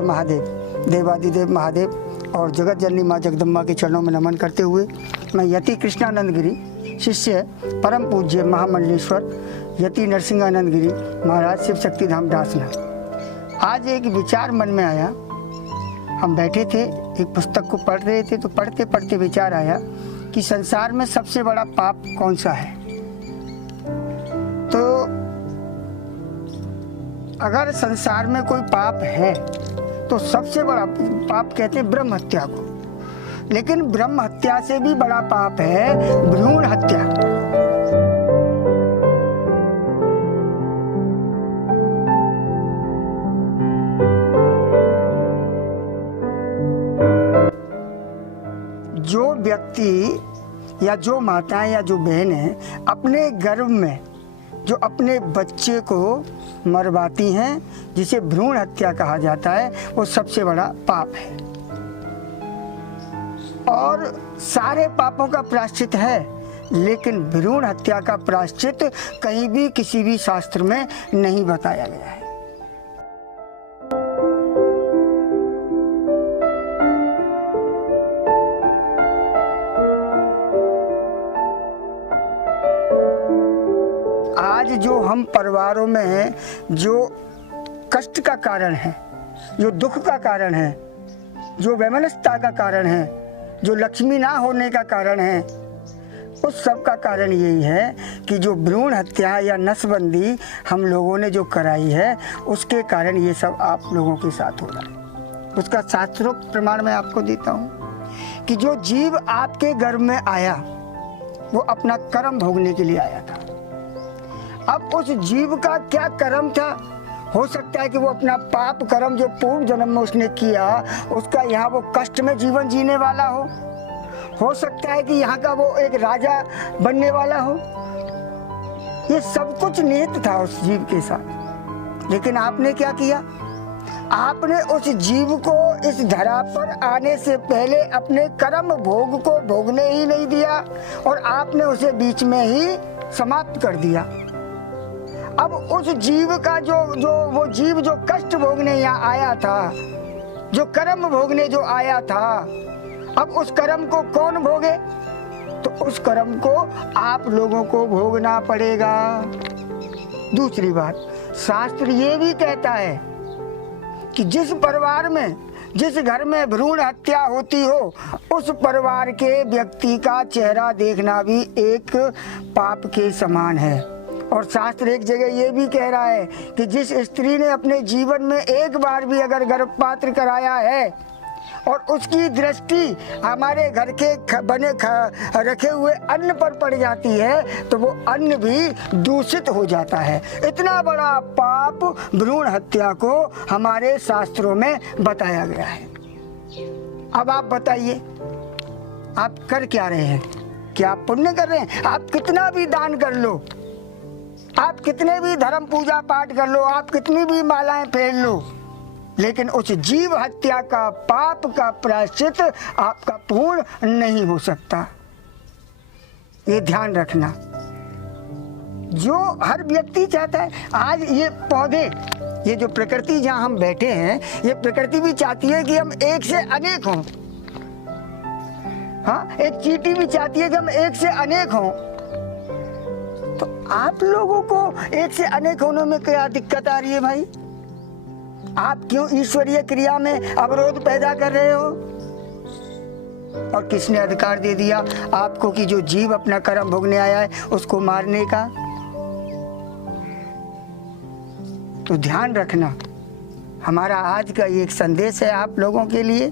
हर महादेव। देवादिदेव महादेव और जगत जननी माँ जगदम्बा के चरणों में नमन करते हुए मैं यति कृष्णानंद गिरी, शिष्य परम पूज्य महामंडलेश्वर यति नरसिंहानंद गिरी महाराज शिव शक्ति धाम डासना। आज एक विचार मन में आया। हम बैठे थे, एक पुस्तक को पढ़ रहे थे, तो पढ़ते पढ़ते विचार आया कि संसार में सबसे बड़ा पाप कौन सा है। तो अगर संसार में कोई पाप है तो सबसे बड़ा पाप कहते हैं ब्रह्म हत्या को, लेकिन ब्रह्म हत्या से भी बड़ा पाप है भ्रूण हत्या। जो व्यक्ति या जो माताएं या जो बहनें अपने गर्भ में जो अपने बच्चे को मरवाती हैं, जिसे भ्रूण हत्या कहा जाता है, वो सबसे बड़ा पाप है। और सारे पापों का प्रायश्चित है, लेकिन भ्रूण हत्या का प्रायश्चित कहीं भी किसी भी शास्त्र में नहीं बताया गया है। आज जो हम परिवारों में हैं, जो कष्ट का कारण है, जो दुख का कारण है, जो वैमनस्यता का कारण है, जो लक्ष्मी ना होने का कारण है, उस सब का कारण यही है कि जो भ्रूण हत्या या नसबंदी हम लोगों ने जो कराई है, उसके कारण ये सब आप लोगों के साथ हो रहा है। उसका शास्त्रोक्त प्रमाण मैं आपको देता हूँ कि जो जीव आपके गर्भ में आया वो अपना कर्म भोगने के लिए आया था। अब उस जीव का क्या कर्म था? हो सकता है कि वो अपना पाप कर्म जो पूर्व जन्म में उसने किया, उसका यहाँ वो कष्ट में जीवन जीने वाला हो सकता है कि यहाँ का वो एक राजा बनने वाला हो। ये सब कुछ निहित था उस जीव के साथ, लेकिन आपने क्या किया? आपने उस जीव को इस धरा पर आने से पहले अपने कर्म भोग को भोगने ही नहीं दिया और आपने उसे बीच में ही समाप्त कर दिया। अब उस जीव का वो जीव जो कष्ट भोगने यहाँ आया था, जो कर्म भोगने जो आया था, अब उस कर्म को कौन भोगे? तो उस कर्म को आप लोगों को भोगना पड़ेगा। दूसरी बात, शास्त्र ये भी कहता है कि जिस परिवार में, जिस घर में भ्रूण हत्या होती हो, उस परिवार के व्यक्ति का चेहरा देखना भी एक पाप के समान है। और शास्त्र एक जगह ये भी कह रहा है कि जिस स्त्री ने अपने जीवन में एक बार भी अगर गर्भपात कराया है और उसकी दृष्टि हमारे घर के बने रखे हुए अन्न पर पड़ जाती है, तो वो अन्न भी दूषित हो जाता है। इतना बड़ा पाप भ्रूण हत्या को हमारे शास्त्रों में बताया गया है। अब आप बताइए, आप कर क्या रहे हैं? क्या आप पुण्य कर रहे हैं? आप कितना भी दान कर लो, आप कितने भी धर्म पूजा पाठ कर लो, आप कितनी भी मालाएं फेर लो, लेकिन उस जीव हत्या का पाप का प्रायश्चित आपका पूर्ण नहीं हो सकता। ये ध्यान रखना। जो हर व्यक्ति चाहता है, आज ये पौधे, ये जो प्रकृति जहाँ हम बैठे हैं, ये प्रकृति भी चाहती है कि हम एक से अनेक हों। हाँ, एक चींटी भी चाहती है कि हम एक से अनेक हों। तो आप लोगों को एक से अनेक होने में क्या दिक्कत आ रही है भाई? आप क्यों ईश्वरीय क्रिया में अवरोध पैदा कर रहे हो? और किसने अधिकार दे दिया आपको कि जो जीव अपना कर्म भोगने आया है उसको मारने का? तो ध्यान रखना, हमारा आज का ये एक संदेश है आप लोगों के लिए।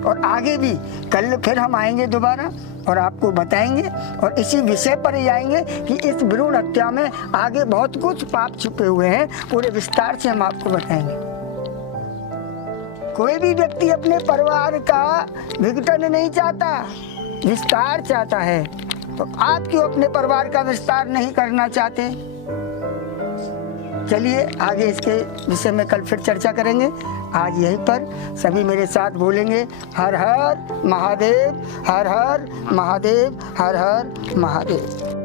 और आगे भी कल फिर हम आएंगे दोबारा और आपको बताएंगे और इसी विषय पर ही आएंगे कि इस भ्रूण हत्या में आगे बहुत कुछ पाप छुपे हुए हैं। पूरे विस्तार से हम आपको बताएंगे। कोई भी व्यक्ति अपने परिवार का विघटन नहीं चाहता, विस्तार चाहता है। तो आप क्यों अपने परिवार का विस्तार नहीं करना चाहते? चलिए आगे इसके विषय में कल फिर चर्चा करेंगे। आज यहीं पर सभी मेरे साथ बोलेंगे, हर हर महादेव, हर हर महादेव, हर हर महादेव।